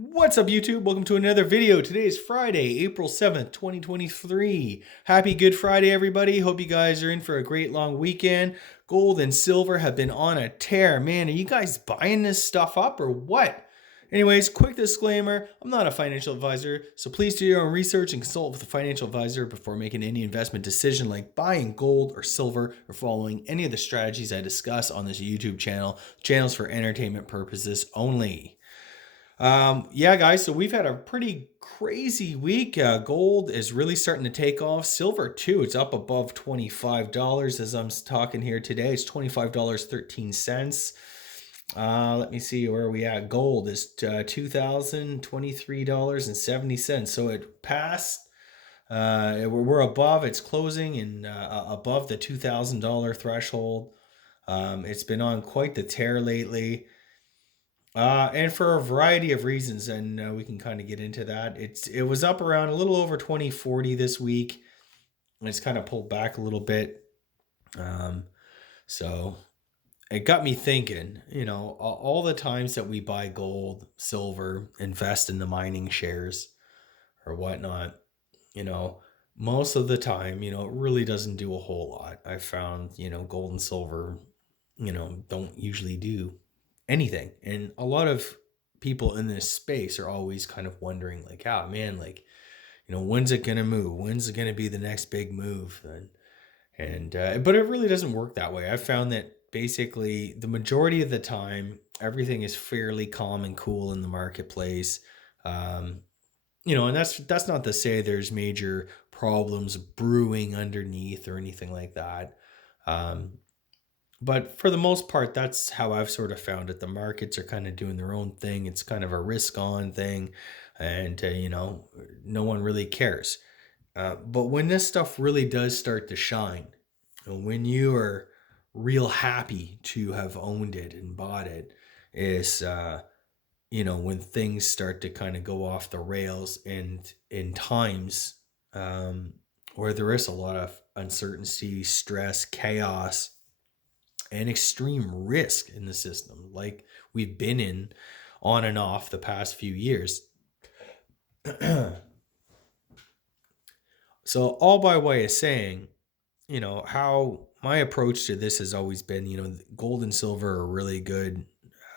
What's up, YouTube? Welcome to another video. Today is Friday, April 7th, 2023. Happy Good Friday, everybody. Hope you guys are in for a great long weekend. Gold and silver have been on a tear. Man, are you guys buying this stuff up or what? Anyways, quick disclaimer, I'm not a financial advisor, so please do your own research and consult with a financial advisor before making any investment decision like buying gold or silver or following any of the strategies I discuss on this YouTube channel. The channel's for entertainment purposes only. Yeah, guys, so we've had a pretty crazy week. Gold is really starting to take off. Silver, too, it's up above $25 as I'm talking here today. It's $25.13. Let me see where we at. Gold is $2,023.70. So it passed. We're above. It's closing and above the $2,000 threshold. It's been on quite the tear lately. And for a variety of reasons, and we can kind of get into that. It was up around a little over 2040 this week. And it's kind of pulled back a little bit. So it got me thinking, all the times that we buy gold, silver, invest in the mining shares or whatnot, most of the time, it really doesn't do a whole lot. I found, gold and silver, don't usually do anything. And a lot of people in this space are always kind of wondering like, man, like, when's it going to move? When's it going to be the next big move? But it really doesn't work that way. I've found that basically the majority of the time, everything is fairly calm and cool in the marketplace. And that's not to say there's major problems brewing underneath or anything like that. But for the most part, that's how I've sort of found it. The markets are kind of doing their own thing. It's kind of a risk-on thing, and no one really cares. But when this stuff really does start to shine, and when you are real happy to have owned it and bought it, is when things start to kind of go off the rails, and in times where there is a lot of uncertainty, stress, chaos, and extreme risk in the system, like we've been in on and off the past few years. So all by way of saying, how my approach to this has always been, gold and silver are really good.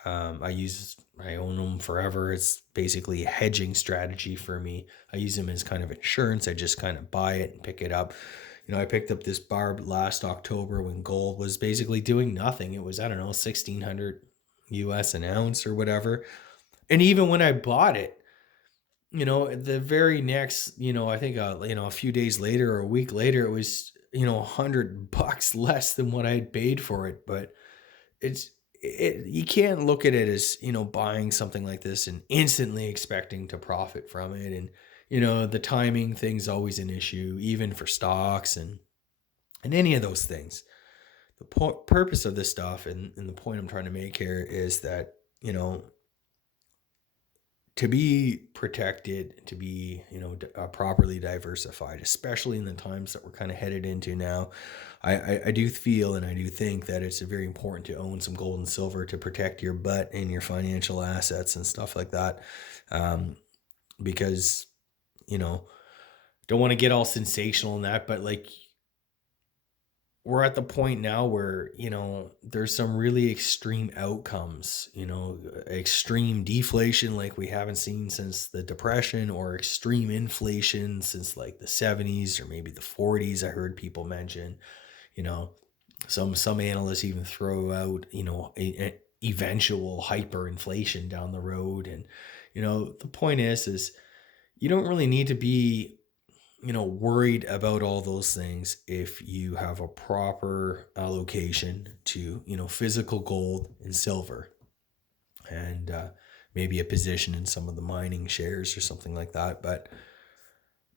I own them forever. It's basically a hedging strategy for me. I use them as kind of insurance. I just kind of buy it and pick it up. I picked up this barb last October when gold was basically doing nothing. It was, I don't know, 1,600 US an ounce or whatever. And even when I bought it, the very next, I think, a few days later or a week later, it was, $100 less than what I had paid for it. But you can't look at it as, buying something like this and instantly expecting to profit from it. And, the timing thing's always an issue, even for stocks and any of those things. The purpose of this stuff and the point I'm trying to make here is that, to be protected, to be, properly diversified, especially in the times that we're kind of headed into now, I do feel and I do think that it's very important to own some gold and silver to protect your butt and your financial assets and stuff like that. Because, don't want to get all sensational in that, but like, we're at the point now where, there's some really extreme outcomes, extreme deflation like we haven't seen since the Depression, or extreme inflation since like the 70s or maybe the 40s. I heard people mention, some analysts even throw out, eventual hyperinflation down the road. And, the point is you don't really need to be worried about all those things if you have a proper allocation to, physical gold and silver, and maybe a position in some of the mining shares or something like that. But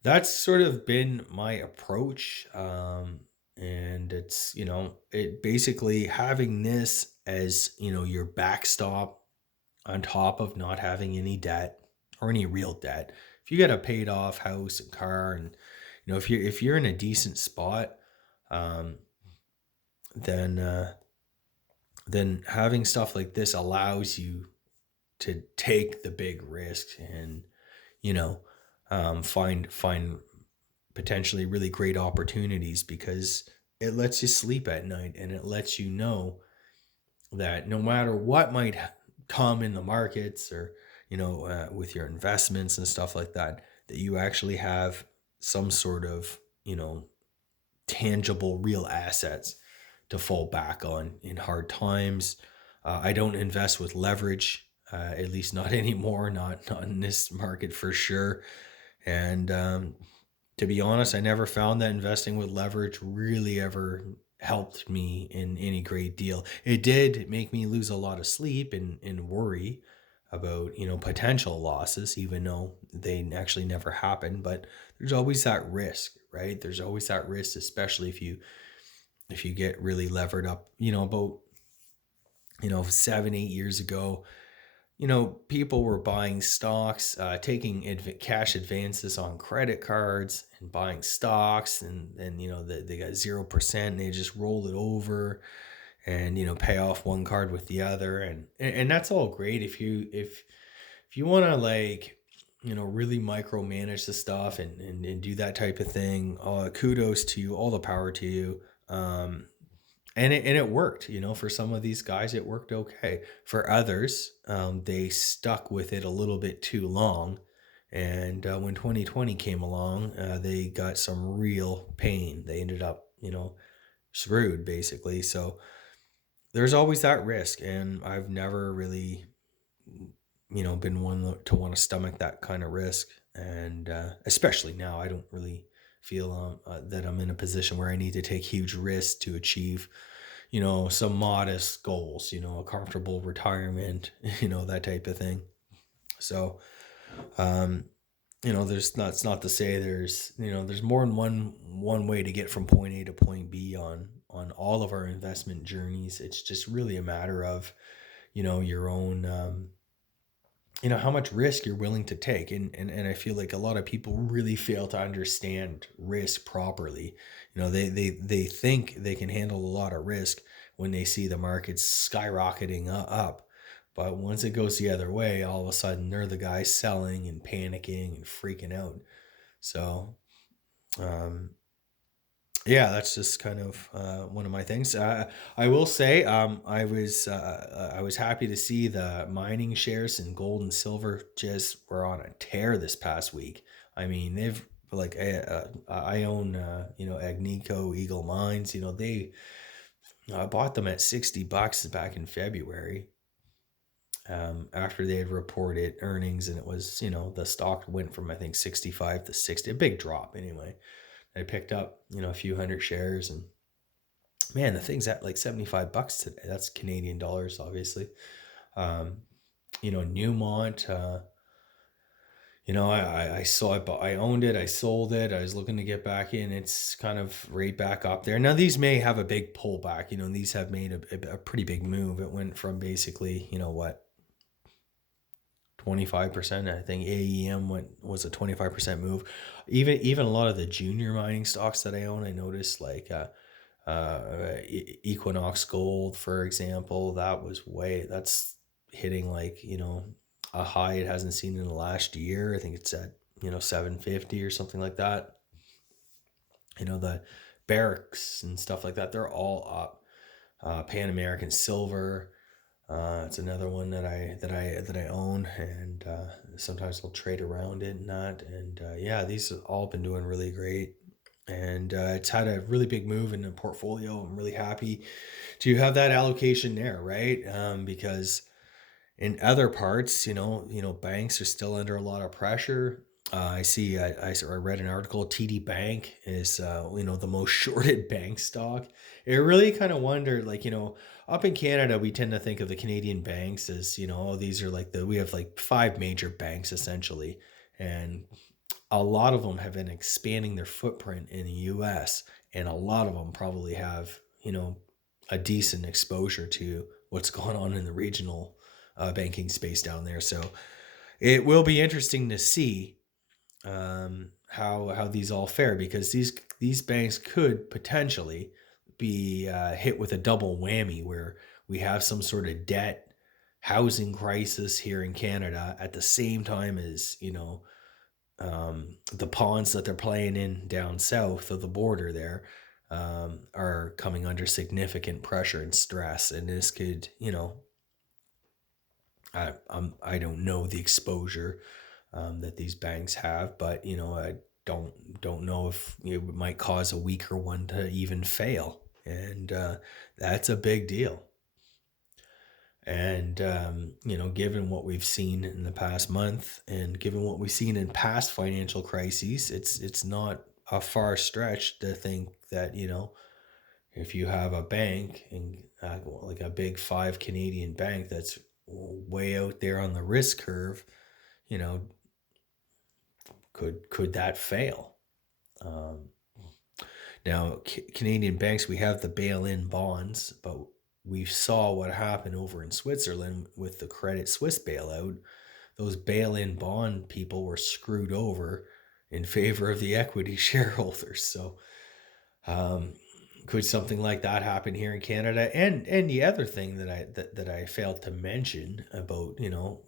that's sort of been my approach. And it's, it basically having this as, your backstop on top of not having any debt or any real debt. If you got a paid off house and car, and if you're in a decent spot, then having stuff like this allows you to take the big risks and, you know, find potentially really great opportunities, because it lets you sleep at night, and it lets you know that no matter what might come in the markets, or with your investments and stuff like that, that you actually have some sort of, tangible real assets to fall back on in hard times. I don't invest with leverage, at least not anymore, not in this market for sure. And to be honest, I never found that investing with leverage really ever helped me in any great deal. It did make me lose a lot of sleep and worry about, potential losses, even though they actually never happen. But there's always that risk, right? There's always that risk, especially if you get really levered up, about, 7, 8 years ago, people were buying stocks, taking cash advances on credit cards and buying stocks, and they got 0%. And they just roll it over and pay off one card with the other, and that's all great if you want to, like, really micromanage the stuff and do that type of thing. Kudos to you, all the power to you. And it worked, for some of these guys, it worked okay. For others, they stuck with it a little bit too long. And when 2020 came along, they got some real pain. They ended up, screwed basically. So there's always that risk. And I've never really, been one to want to stomach that kind of risk. And especially now, I don't really feel that I'm in a position where I need to take huge risks to achieve, some modest goals, a comfortable retirement, that type of thing. So, um, that's not to say there's more than one way to get from point A to point B on all of our investment journeys. It's just really a matter of, your own, how much risk you're willing to take. And I feel like a lot of people really fail to understand risk properly. They think they can handle a lot of risk when they see the markets skyrocketing up. But once it goes the other way, all of a sudden they're the guys selling and panicking and freaking out. So, um, yeah, that's just kind of one of my things. I will say, I was happy to see the mining shares and gold and silver just were on a tear this past week. I mean, they've like I own Agnico Eagle Mines. They I bought them at $60 back in February. After they had reported earnings, and it was, the stock went from, I think, 65 to 60, a big drop anyway. I picked up, a few hundred shares, and man, the thing's at like $75 today. That's Canadian dollars, obviously. Um, Newmont, I saw it, but I owned it. I sold it. I was looking to get back in. It's kind of right back up there. Now, these may have a big pullback. These have made a pretty big move. It went from basically, 25%. I think AEM was a 25% move. Even a lot of the junior mining stocks that I own, I noticed, like Equinox Gold, for example, that's hitting, like, a high it hasn't seen in the last year. I think it's at 750 or something like that. The Barracks and stuff like that, they're all up. Pan American Silver, it's another one that I own, and sometimes I'll trade around it and that. And yeah, these have all been doing really great, and it's had a really big move in the portfolio. I'm really happy to have that allocation there, right? Because in other parts, banks are still under a lot of pressure. I read an article. TD Bank is, the most shorted bank stock. It really kind of wondered, like, up in Canada, we tend to think of the Canadian banks as, these are like we have like five major banks essentially. And a lot of them have been expanding their footprint in the US, and a lot of them probably have, a decent exposure to what's going on in the regional banking space down there. So it will be interesting to see how these all fare, because these banks could potentially be hit with a double whammy, where we have some sort of debt housing crisis here in Canada at the same time as, the ponds that they're playing in down south of the border there are coming under significant pressure and stress. And this could, I don't know the exposure that these banks have, but I don't know if it might cause a weaker one to even fail, and that's a big deal. And given what we've seen in the past month, and given what we've seen in past financial crises, it's not a far stretch to think that if you have a bank and like a big five Canadian bank that's way out there on the risk curve, you know, could that fail? Um, Now, Canadian banks, we have the bail-in bonds, but we saw what happened over in Switzerland with the Credit Suisse bailout. Those bail-in bond people were screwed over in favor of the equity shareholders. So um, could something like that happen here in Canada? And the other thing that I failed to mention about,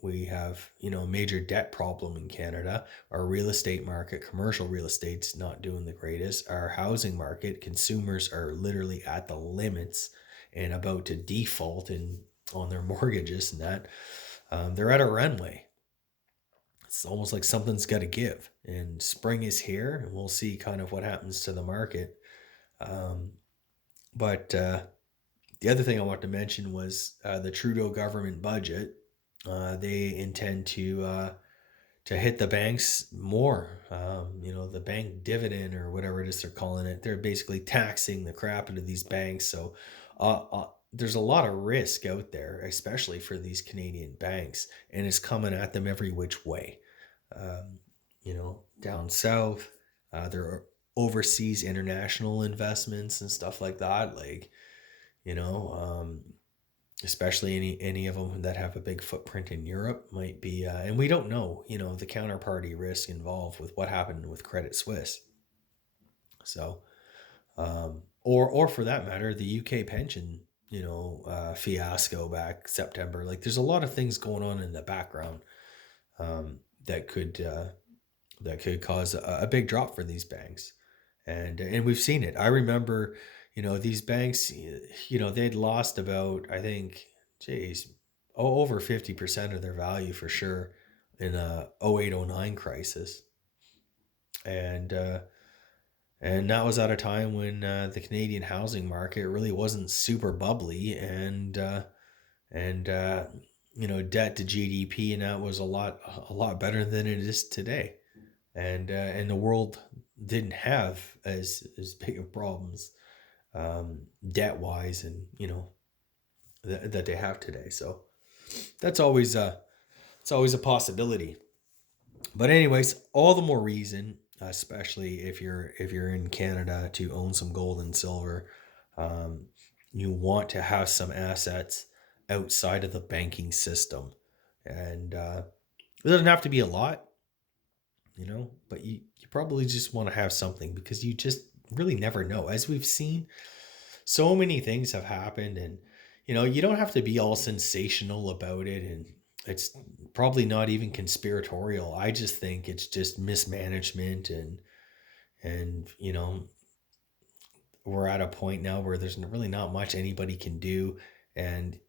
we have, a major debt problem in Canada. Our real estate market, commercial real estate's not doing the greatest. Our housing market, consumers are literally at the limits and about to default in on their mortgages and that. They're at a runway. It's almost like something's got to give. And spring is here, and we'll see kind of what happens to the market. Um, but the other thing I want to mention was the Trudeau government budget. They intend to hit the banks more. The bank dividend or whatever it is they're calling it. They're basically taxing the crap out of these banks. So there's a lot of risk out there, especially for these Canadian banks, and it's coming at them every which way. Um, Down south, there are overseas international investments and stuff like that. Like, you know, um, especially any of them that have a big footprint in Europe might be, and we don't know, the counterparty risk involved with what happened with Credit Suisse. So, or for that matter, the UK pension, fiasco back September. Like, there's a lot of things going on in the background that could cause a big drop for these banks, and we've seen it. I remember, these banks, they'd lost about, I think, geez, over 50% of their value for sure in the 0809 crisis, and that was at a time when the Canadian housing market really wasn't super bubbly, and debt to GDP, and that was a lot better than it is today, and the world didn't have as big of problems debt wise, and that they have today. So that's always it's always a possibility. But anyways, all the more reason, especially if you're in Canada, to own some gold and silver. Um, you want to have some assets outside of the banking system, and it doesn't have to be a lot, but you probably just want to have something because you just really never know. As we've seen, so many things have happened, and you don't have to be all sensational about it, and it's probably not even conspiratorial. I just think it's just mismanagement, and we're at a point now where there's really not much anybody can do, and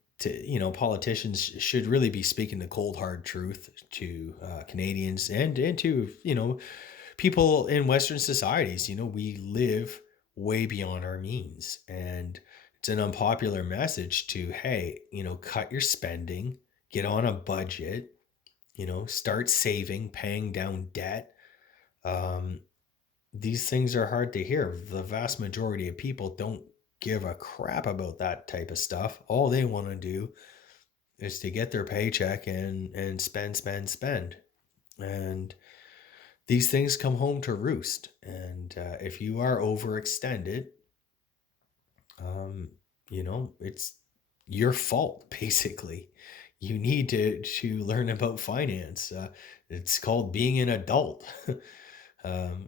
politicians should really be speaking the cold hard truth to Canadians, and to people in Western societies. We live way beyond our means, and it's an unpopular message to, hey, cut your spending, get on a budget, start saving, paying down debt. Um, these things are hard to hear. The vast majority of people don't give a crap about that type of stuff. All they want to do is to get their paycheck and spend, spend, spend. And these things come home to roost. And if you are overextended, it's your fault, basically. You need to learn about finance. It's called being an adult.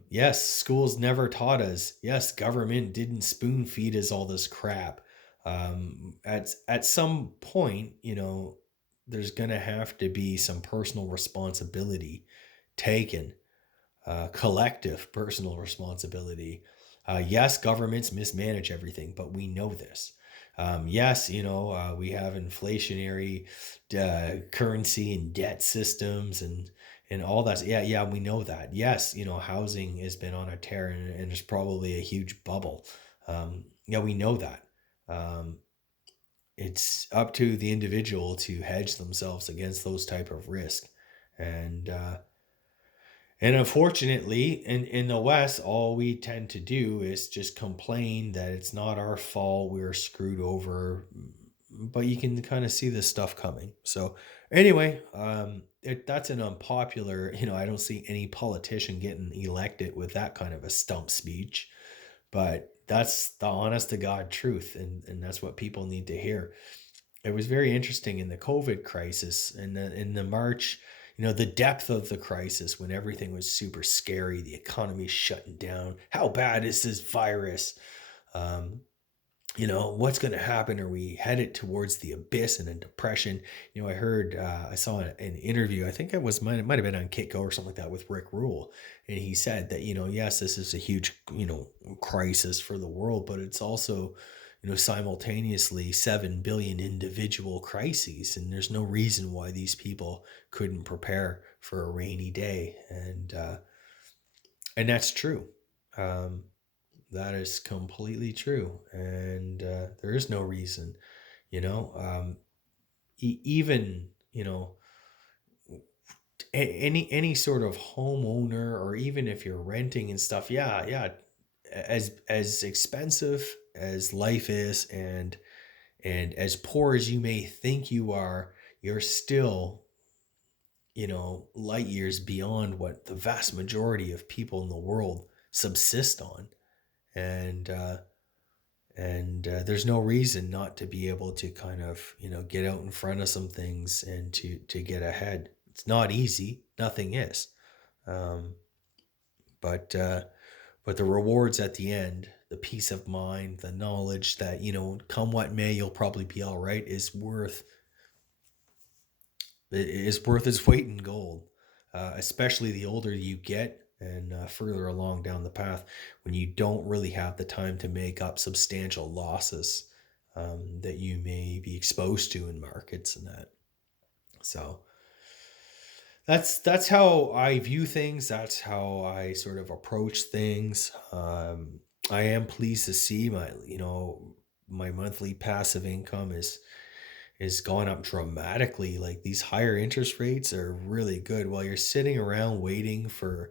Yes, schools never taught us. Yes, government didn't spoon feed us all this crap. At some point, there's going to have to be some personal responsibility taken, collective personal responsibility. Yes, governments mismanage everything, but we know this. Yes, we have inflationary currency and debt systems and all that. Yeah, yeah, we know that. Yes, housing has been on a tear and there's probably a huge bubble. Yeah, we know that. Um, it's up to the individual to hedge themselves against those type of risk, and unfortunately, in the West, all we tend to do is just complain that it's not our fault, we're screwed over. But you can kind of see this stuff coming. So anyway, that's an unpopular. I don't see any politician getting elected with that kind of a stump speech. But that's the honest to God truth, and that's what people need to hear. It was very interesting in the COVID crisis and in the March, the depth of the crisis when everything was super scary, the economy shutting down. How bad is this virus? Um, what's going to happen? Are we headed towards the abyss and a depression? I heard, I saw an interview, I think might have been on Kitco or something like that with Rick Rule. And he said that, yes, this is a huge, crisis for the world, but it's also, simultaneously 7 billion individual crises. And there's no reason why these people couldn't prepare for a rainy day. And that's true. Um, that is completely true, and there is no reason, you know. Even any sort of homeowner, or even if you're renting and stuff. Yeah, yeah. As expensive as life is, and as poor as you may think you are, you're still light years beyond what the vast majority of people in the world subsist on, and there's no reason not to be able to kind of get out in front of some things and to get ahead. It's not easy, nothing is, um, but but the rewards at the end, the peace of mind, the knowledge that come what may, you'll probably be all right, is worth its weight in gold, especially the older you get and further along down the path, when you don't really have the time to make up substantial losses that you may be exposed to in markets and that. So that's how I view things. That's how I sort of approach things. I am pleased to see my monthly passive income is gone up dramatically. Like, these higher interest rates are really good. While you're sitting around waiting for,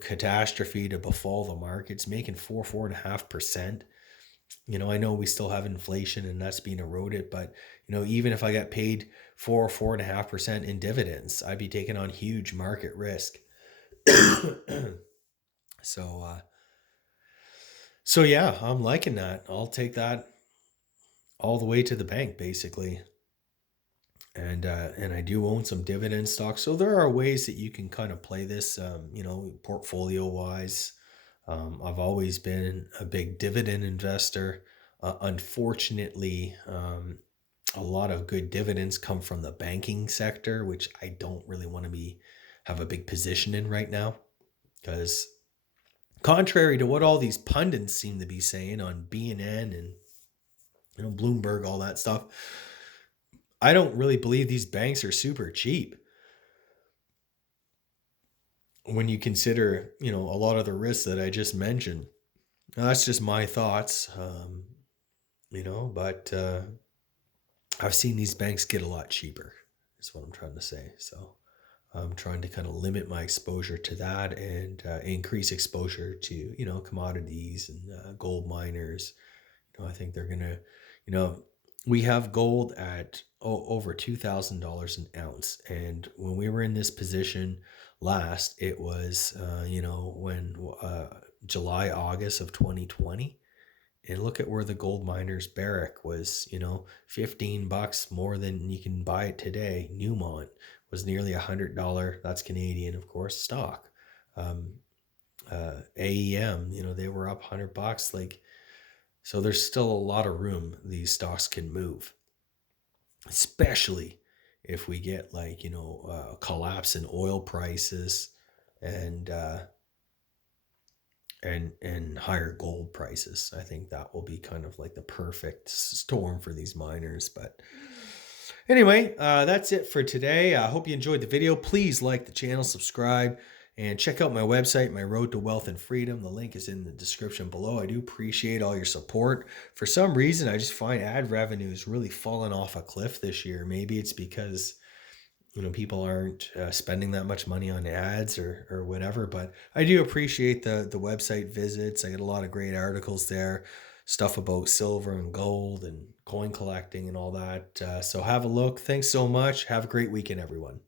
catastrophe to befall the markets, making 4.5%. I know we still have inflation and that's being eroded, but even if I got paid 4.5% in dividends, I'd be taking on huge market risk. So, so yeah, I'm liking that. I'll take that all the way to the bank, basically. And I do own some dividend stocks. So there are ways that you can kind of play this, portfolio wise. I've always been a big dividend investor. Unfortunately, a lot of good dividends come from the banking sector, which I don't really want to have a big position in right now, because contrary to what all these pundits seem to be saying on BNN and Bloomberg, all that stuff, I don't really believe these banks are super cheap when you consider, a lot of the risks that I just mentioned. Now, that's just my thoughts, but I've seen these banks get a lot cheaper, is what I'm trying to say. So I'm trying to kind of limit my exposure to that and increase exposure to, commodities and gold miners. I think they're going to, you know, we have gold at over $2,000 an ounce. And when we were in this position last, it was, when July, August of 2020. And look at where the gold miners barrack was, $15 more than you can buy it today. Newmont was nearly $100. That's Canadian, of course, stock. Um, AEM, they were up $100. Like, so there's still a lot of room these stocks can move, especially if we get like, a collapse in oil prices and and higher gold prices. I think that will be kind of like the perfect storm for these miners. But anyway, that's it for today. I hope you enjoyed the video. Please like the channel, subscribe, and check out my website, My Road to Wealth and Freedom. The link is in the description below. I do appreciate all your support. For some reason, I just find ad revenue is really fallen off a cliff this year. Maybe it's because people aren't spending that much money on ads or whatever. But I do appreciate the website visits. I get a lot of great articles there, stuff about silver and gold and coin collecting and all that. So have a look. Thanks so much. Have a great weekend, everyone.